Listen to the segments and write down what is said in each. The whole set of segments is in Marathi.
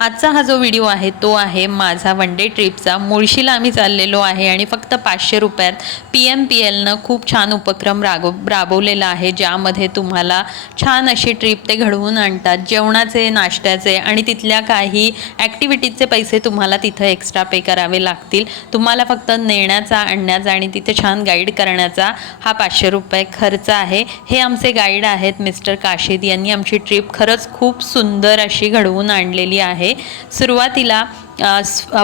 आजचा हा जो व्हिडिओ आहे तो आहे माझा वन डे ट्रिपचा। मुळशीला आम्ही चाललेलो आहे आणि फक्त 500 रुपयात PMPLनं खूप छान उपक्रम राबवलेला आहे, ज्यामध्ये तुम्हाला छान अशी ट्रिप ते घडवून आणतात। जेवणाचे, नाश्त्याचे आणि तिथल्या काही ॲक्टिव्हिटीजचे पैसे तुम्हाला तिथं एक्स्ट्रा पे करावे लागतील। तुम्हाला फक्त नेण्याचा, आणण्याचा आणि तिथे छान गाईड करण्याचा हा 500 रुपये खर्च आहे। हे आमचे गाईड आहेत मिस्टर काशीद यांनी आमची ट्रिप खरंच खूप सुंदर अशी घडवून आणलेली आहे। सुरुवातीला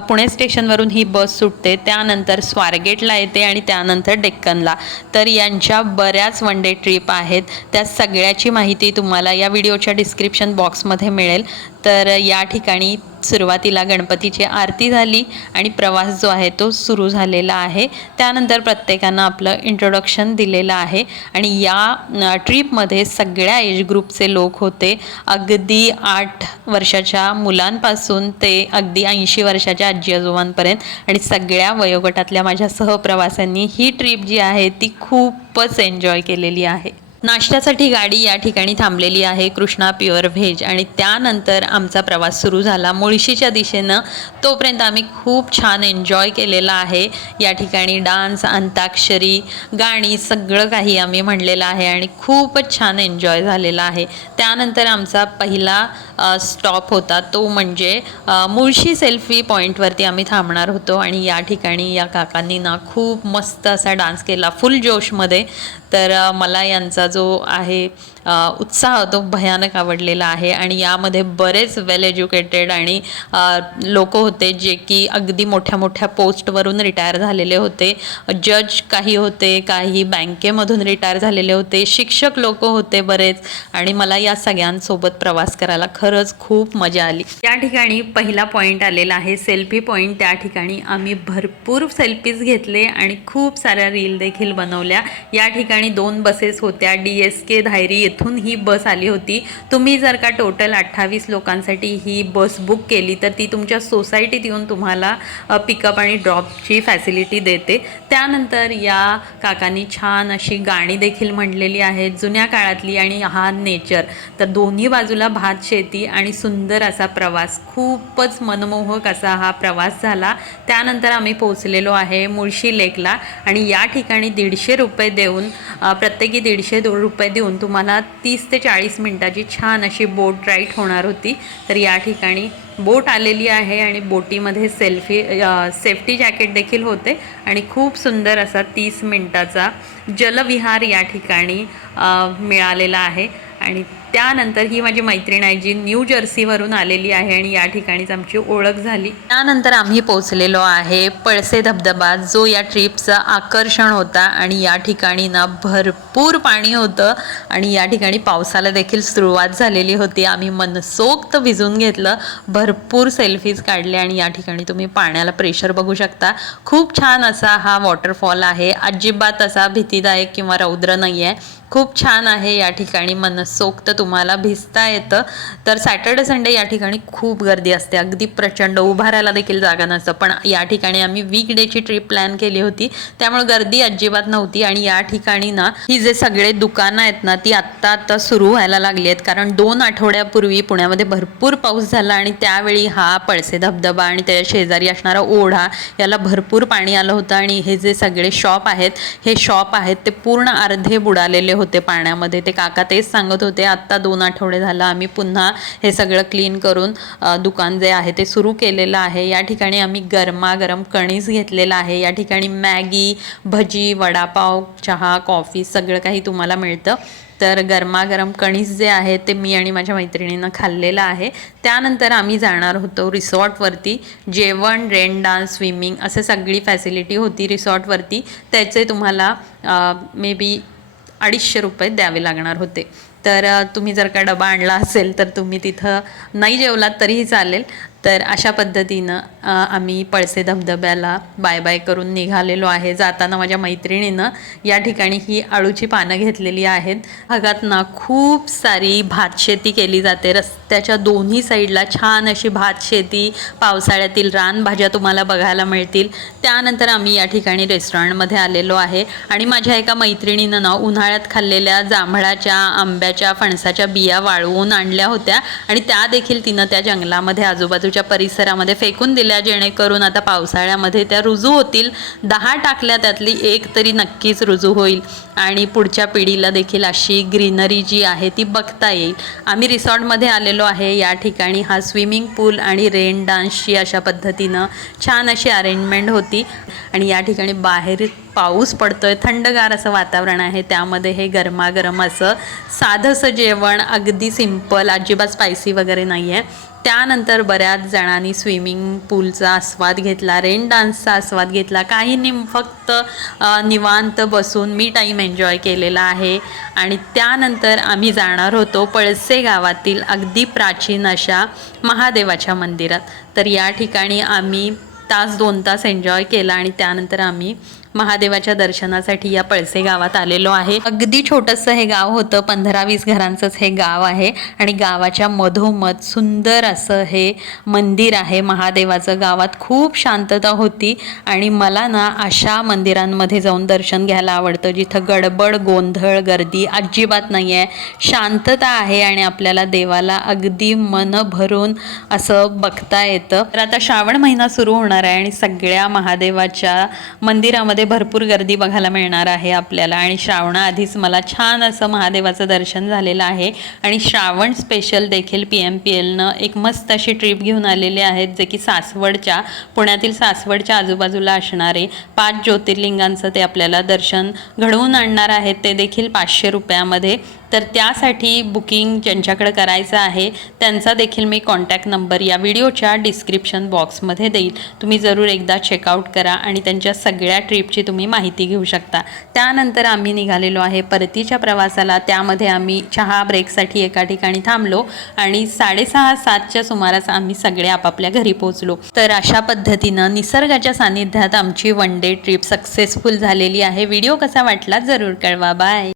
पुणे स्टेशनवरून ही बस सुटते, त्यानंतर स्वारगेटला येते आणि त्यानंतर डेक्कनला। तर यांच्या बऱ्याच वन डे ट्रिप आहेत, त्या सगळ्याची माहिती तुम्हाला या व्हिडिओच्या डिस्क्रिप्शन बॉक्समध्ये मिळेल। तर या ठिकाणी सुरुवातीला गणपतीची आरती झाली आणि प्रवास जो आहे तो सुरू झालेला आहे। त्यानंतर प्रत्येकानं आपलं इंट्रोडक्शन दिलेलं आहे आणि या ट्रिपमध्ये सगळ्या एज ग्रुपचे लोक होते, अगदी 8 वर्षाच्या मुलांपासून ते अगदी 80 वर्षाच्या आजी आजोबांपर्यंत, आणि सगळ्या वयोगटातल्या माझ्या सहप्रवाशांनी ही ट्रिप जी आहे ती खूपच एन्जॉय केलेली आहे। नाश्त्यासाठी गाडी या ठिकाणी थांबलेली आहे, कृष्णा प्युअर व्हेज, आणि त्यानंतर आमचा प्रवास सुरू झाला मुळशीच्या दिशेनं। तोपर्यंत आम्ही खूप छान एन्जॉय केलेला आहे। या ठिकाणी डान्स, अंताक्षरी, गाणी सगळं काही आम्ही म्हणलेलं आहे आणि खूपच छान एन्जॉय झालेला आहे। त्यानंतर आमचा पहिला स्टॉप होता तो म्हणजे मुळशी सेल्फी पॉईंटवरती आम्ही थांबणार होतो आणि या ठिकाणी या काकांनी ना खूप मस्त असा डान्स केला फुल जोशमध्ये। तर मला यांचा जो आहे उत्साह तो भयानक आवडलेला आहे आणि यामध्ये बरेच वेल एज्युकेटेड आणि लोक होते जे की अगदी मोठ्या मोठ्या पोस्टवरून रिटायर झालेले होते। जज काही होते, काही बँकेमधून रिटायर झालेले होते, शिक्षक लोक होते बरेच, आणि मला या सगळ्यांसोबत प्रवास करायला खरंच खूप मजा आली। या ठिकाणी पहिला पॉईंट आलेला आहे सेल्फी पॉईंट। त्या ठिकाणी आम्ही भरपूर सेल्फीज घेतले आणि खूप साऱ्या रील देखील बनवल्या। या ठिकाणी 2 बसेस होत्या, DSK धायरी येथून ही बस आली होती। तुम्ही जर का टोटल 28 लोकांसाठी ही बस बुक केली तर ती तुमच्या सोसायटीत येऊन तुम्हाला पिकअप आणि ड्रॉपची फॅसिलिटी देते। त्यानंतर या काकांनी छान अशी गाणी देखील म्हणलेली आहेत, जुन्या काळातली आणि हा नेचर। तर दोन्ही बाजूला भात शेती आणि सुंदर असा प्रवास, खूपच मनमोहक असा हा प्रवास झाला। त्यानंतर आम्ही पोहोचलेलो आहे मुळशी लेकला आणि या ठिकाणी 150 रुपये देऊन, प्रत्येकी 150 रुपये देऊन तुम्हाला 30 ते 40 मिनिटाची छान अशी बोट राईड होणार होती। तर या ठिकाणी बोट आलेली आहे आणि बोटीमध्ये सेफ्टी जॅकेट देखील होते आणि खूप सुंदर असा 30 मिनिटाचा जलविहार या ठिकाणी मिळालेला आहे। आणि त्यानंतर ही माझी मैत्रीण आहे जी न्यू जर्सीवरून आलेली आहे आणि या ठिकाणीच आमची ओळख झाली। त्यानंतर आम्ही पोहोचलेलो आहे पळसे धबधबा, जो या ट्रिपचं आकर्षण होता, आणि या ठिकाणी ना भरपूर पाणी होतं आणि या ठिकाणी पावसाला देखील सुरुवात झालेली होती। आम्ही मनसोक्त भिजून घेतलं, भरपूर सेल्फीज काढले आणि या ठिकाणी तुम्ही पाण्याला प्रेशर बघू शकता। खूप छान असा हा वॉटरफॉल आहे, अजिबात असा भीतीदायक किंवा रौद्र नाही आहे, खूप छान आहे। या ठिकाणी मनसोक्त तुम्हाला भिजता येतं। तर सॅटर्डे संडे या ठिकाणी खूप गर्दी असते, अगदी प्रचंड, उभा राहायला देखील जागा नसतं। पण या ठिकाणी आम्ही वीकडेची ट्रिप प्लॅन केली होती त्यामुळे गर्दी अजिबात नव्हती। आणि या ठिकाणी ना ही जे सगळे दुकानं आहेत ना ती आत्ता सुरू व्हायला लागली आहेत, कारण 2 आठवड्यापूर्वी पुण्यामध्ये भरपूर पाऊस झाला आणि त्यावेळी हा पळसे धबधबा आणि त्याच्या शेजारी असणारा ओढा याला भरपूर पाणी आलं होतं आणि हे जे सगळे शॉप आहेत ते पूर्ण अर्धे बुडालेले होते पाण्यामध्ये। ते काका तेच सांगत होते, आत्ता 2 आठवडे झाला आम्ही पुन्हा हे सगळं क्लीन करून दुकान जे आहे ते सुरू केलेलं आहे। या ठिकाणी आम्ही गरमागरम कणीस घेतलेला आहे। या ठिकाणी मॅगी, भजी, वडापाव, चहा, कॉफी सगळं काही तुम्हाला मिळतं। तर गरमागरम कणीस जे आहे ते मी आणि माझ्या मैत्रिणीनं खाल्लेलं आहे। त्यानंतर आम्ही जाणार होतो रिसॉर्टवरती। जेवण, रेन डान्स, स्विमिंग असे सगळी फॅसिलिटी होती रिसॉर्टवरती। त्याचे तुम्हाला मे बी 250 रुपये द्यावे लागणार होते। तर तुम्ही जर का डबा आणला असेल तर तुम्ही तिथं नाही जेवलात तरीही चालेल। तर अशा पद्धतीनं आम्ही पळसे धबधब्याला बाय बाय करून निघालेलो आहे. जाताना माझ्या मैत्रिणीनं या ठिकाणी ही आळूची पानं घेतलेली आहेत. भागात ना खूप सारी भातशेती केली जाते. रस्त्याच्या दोन्ही साईडला छान अशी भातशेती, पावसाळ्यातील रानभाज्या तुम्हाला बघायला मिळतील. त्यानंतर आम्ही या ठिकाणी रेस्टॉरंटमध्ये आलेलो आहे आणि माझ्या एका मैत्रिणीनं ना उन्हाळ्यात खाल्लेल्या जांभळाच्या, आंब्याच्या, फणसाच्या बिया वाळवून आणल्या होत्या आणि त्या देखील तिनं त्या जंगलामध्ये आजूबाजूच्या परिसरामध्ये फेकून दिल्या, जेणेकरून आता पावसाळ्यामध्ये त्या रुजू होतील. 10 टाकल्या त्यातली एक तरी नक्कीच रुजू होईल आणि पुढच्या पिढीला देखील अशी ग्रीनरी जी आहे ती बघता येईल. आम्ही रिसॉर्टमध्ये आलेलो आहे. या ठिकाणी हा स्विमिंग पूल आणि रेन डान्सची अशा पद्धतीनं छान अशी अरेंजमेंट होती आणि या ठिकाणी बाहेर पाऊस पडतोय, थंडगार असं वातावरण आहे. त्यामध्ये हे गरमागरम असं साधंसं जेवण, अगदी सिंपल, अजिबात स्पायसी वगैरे नाही आहे. त्यानंतर बऱ्याच जणांनी स्विमिंग पूलचा आस्वाद घेतला, रेन डान्सचा आस्वाद घेतला, काहींनी फक्त निवांत बसून मी टाईम एन्जॉय केलेला आहे. आणि त्यानंतर आम्ही जाणार होतो पळसे गावातील अगदी प्राचीन अशा महादेवाच्या मंदिरात. तर या ठिकाणी आम्ही 2 तास एन्जॉय केला आणि त्यानंतर आम्ही महादेवाच्या दर्शनासाठी या पळसे गावात आलेलो आहे. अगदी छोटंसं हे गाव होतं, 15-20 घरांचंच हे गाव आहे आणि गावाच्या मधोमध सुंदर असं हे मंदिर आहे महादेवाचं. गावात खूप शांतता होती आणि मला ना अशा मंदिरांमध्ये जाऊन दर्शन घ्यायला आवडतं जिथं गडबड, गोंधळ, गर्दी अजिबात नाही आहे, शांतता आहे आणि आपल्याला देवाला अगदी मन भरून असं बघता येतं. तर आता श्रावण महिना सुरू होणार आहे आणि सगळ्या महादेवाच्या मंदिरामध्ये भरपूर गर्दी बघायला मिळणार आहे आपल्याला. आणि श्रावणाआधीच मला छान असं महादेवाचं दर्शन झालेलं आहे आणि श्रावण स्पेशल देखील PMPLनं एक मस्त अशी ट्रिप घेऊन आलेले आहेत, जे की पुण्यातील सासवडच्या आजूबाजूला असणारे 5 ज्योतिर्लिंगांचं ते आपल्याला दर्शन घडवून आणणार आहेत, ते देखील 500 रुपयामध्ये. तर त्यासाठी बुकिंग ज्यांच्याकडे करायचं आहे त्यांचा देखील मी कॉन्टॅक्ट नंबर या व्हिडिओच्या डिस्क्रिप्शन बॉक्समध्ये देईल. तुम्ही जरूर एकदा चेकआउट करा आणि त्यांच्या सगळ्या ट्रिपची तुम्ही माहिती घेऊ शकता. त्यानंतर आम्ही निघालेलो आहे परतीच्या प्रवासाला. त्यामध्ये आम्ही चहा ब्रेकसाठी एका ठिकाणी थांबलो आणि 6:30-7च्या सुमारास आम्ही सगळे आपापल्या घरी पोहोचलो. तर अशा पद्धतीनं निसर्गाच्या सानिध्यात आमची 1 डे ट्रिप सक्सेसफुल झालेली आहे. व्हिडिओ कसा वाटला जरूर कळवा. बाय.